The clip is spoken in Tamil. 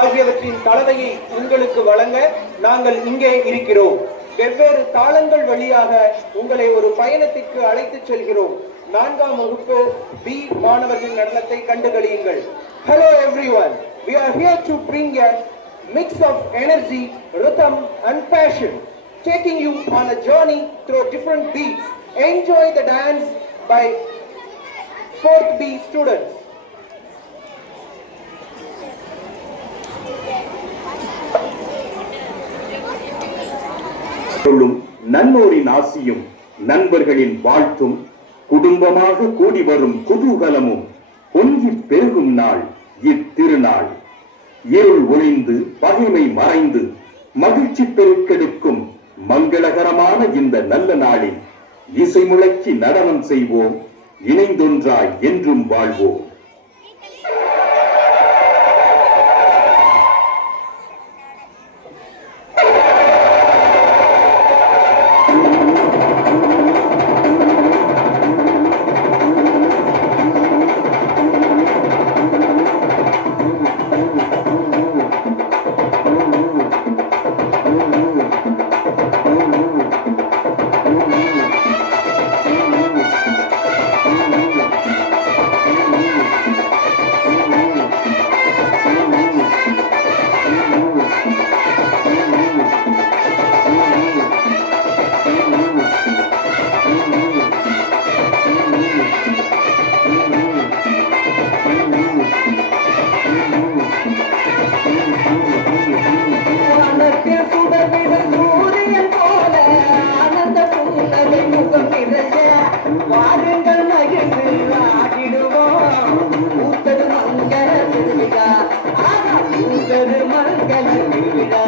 ஆகியவற்றின் கலவையை உங்களுக்கு வழங்க நாங்கள் இங்கே இருக்கிறோம். வெவ்வேறு தாளங்கள் வழியாக உங்களை ஒரு பயணத்திற்கு அழைத்துச் செல்கிறோம். 4ஆம் வகுப்பு பி மாணவர்களின் நடனத்தை கண்டுகளியுங்கள். Hello everyone, we are here to bring a mix of energy, rhythm and passion, taking you on a journey through different beats. Enjoy the dance by 4th B students. நன்னோரின் ஆசியும் நண்பர்களின் வாழ்த்தும் குடும்பமாக கூடி வரும் குதூகலமும் பொங்கி பெருகும் நாள் இத்திருநாள். இருள் ஒளிந்து பகைமை மறைந்து மகிழ்ச்சி பெருக்கெடுக்கும் மங்களகரமான இந்த நல்ல நாளில் இசை முழக்கி நடனம் செய்வோம், இணைந்தொன்றாய் என்றும் வாழ்வோம். வாருங்கள் மகிழ்ந்து ஆடிடுவோம். ஊத்தது மங்கள திருவிழா, ஊத்தது மங்கள திருவிழா.